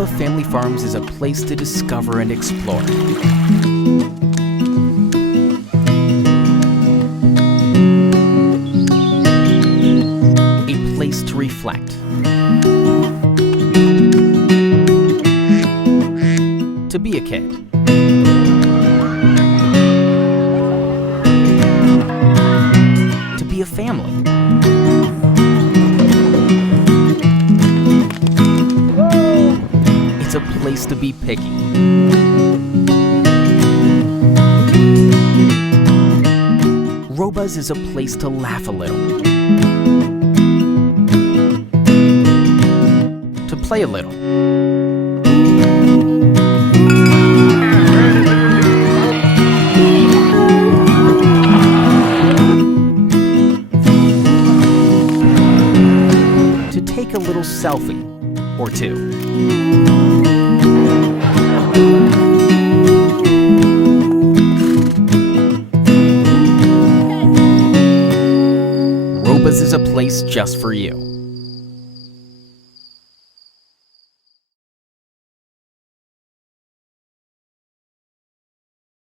Roba Family Farms is a place to discover and explore. A place to reflect. To be a kid. To be a family. It's a place to be picky. Roba's is a place to laugh a little. To play a little. To take a little selfie or two. Roba's is a place just for you.